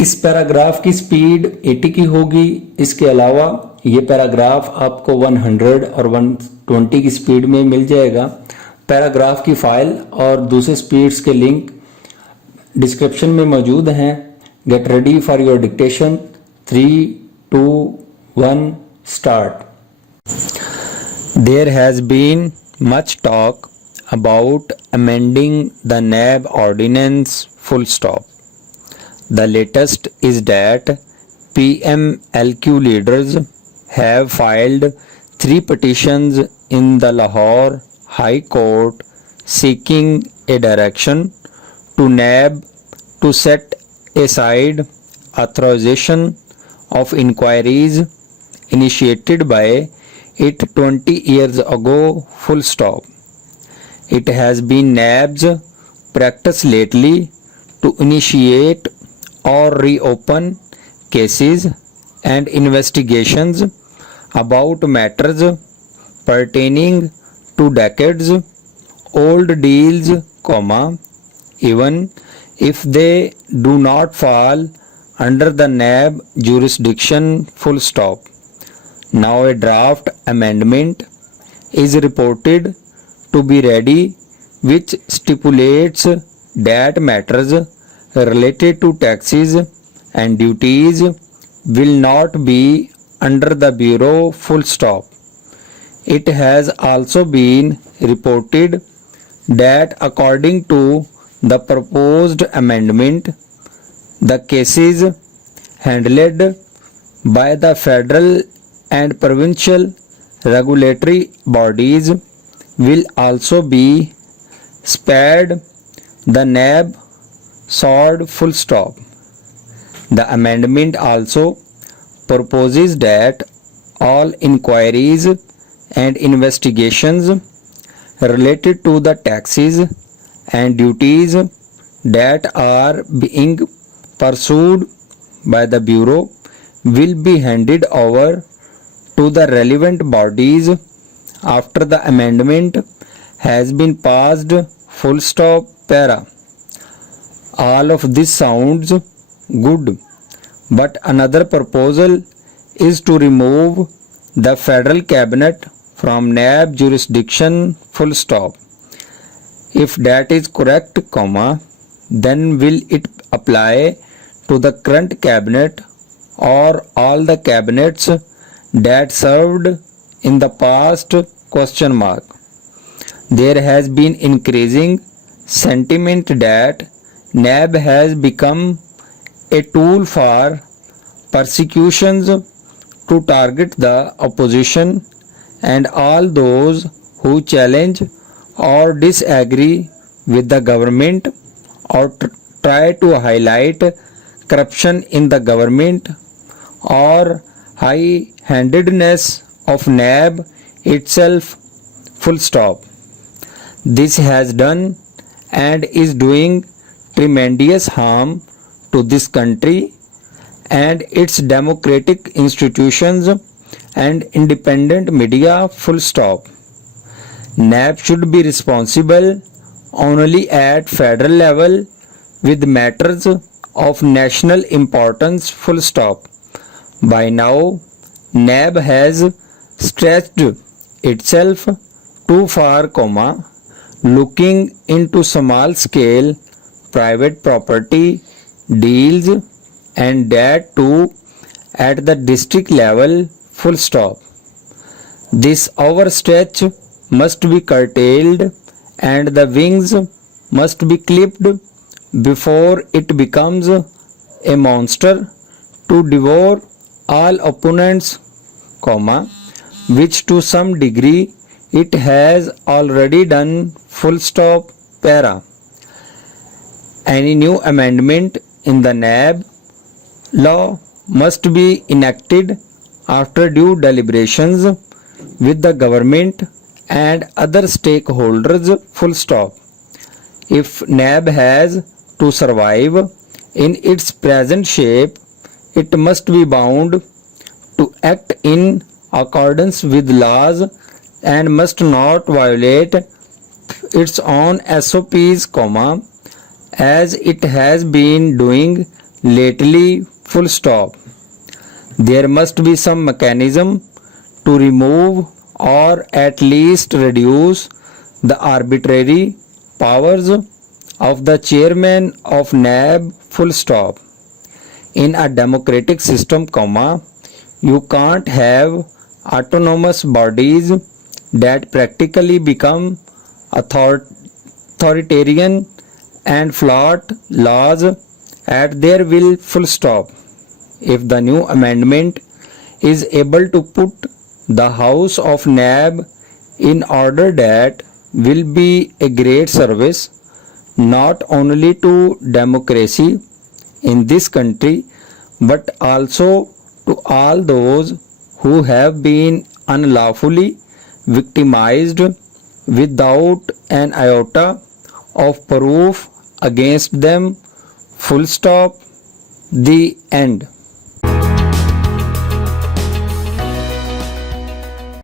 इस पैराग्राफ की स्पीड 80 की होगी। इसके अलावा ये पैराग्राफ आपको 100 और 120 की स्पीड में मिल जाएगा। पैराग्राफ की फाइल और दूसरे स्पीड्स के लिंक डिस्क्रिप्शन में मौजूद हैं। Get ready for your dictation. 3, 2, 1 start. There has been much talk about amending the NAB ordinance full stop. The latest is that PMLQ leaders have filed 3 petitions in the Lahore High Court seeking a direction to NAB to set aside authorization of inquiries initiated by it 20 years ago full stop. It has been NAB's practice lately to initiate or reopen cases and investigations about matters pertaining to decades old deals, even if they do not fall under the NAB jurisdiction full stop. Now a draft amendment is reported to be ready which stipulates that matters related to taxes and duties will not be under the Bureau full stop. It has also been reported that according to the proposed amendment, the cases handled by the federal and provincial regulatory bodies will also be spared the NAB sword full stop. The amendment also proposes that all inquiries and investigations related to the taxes and duties that are being pursued by the Bureau will be handed over to the relevant bodies after the amendment has been passed full stop para. All of this sounds good, but another proposal is to remove the federal cabinet from NAB jurisdiction full stop. If that is correct, then will it apply to the current cabinet or all the cabinets that served in the past? There has been increasing sentiment that NAB has become a tool for persecutions to target the opposition and all those who challenge or disagree with the government or try to highlight corruption in the government or high-handedness of NAB itself full stop. This has done and is doing tremendous harm to this country and its democratic institutions and independent media full stop. NAB should be responsible only at federal level with matters of national importance full stop. By now, NAB has stretched itself too far, looking into small scale private property deals and that too at the district level full stop. This overstretch must be curtailed and the wings must be clipped before it becomes a monster to devour all opponents, which to some degree it has already done full stop para. Any new amendment in the NAB law must be enacted after due deliberations with the government and other stakeholders full stop. If NAB has to survive in its present shape, it must be bound to act in accordance with laws and must not violate its own SOPs, as it has been doing lately, full stop. There must be some mechanism to remove or at least reduce the arbitrary powers of the chairman of NAB, full stop. In a democratic system, comma, you can't have autonomous bodies that practically become authoritarian and flout laws at their will, full stop. If the new amendment is able to put the House of NAB in order, that will be a great service not only to democracy in this country but also to all those who have been unlawfully victimized without an iota of proof against them, full stop, the end.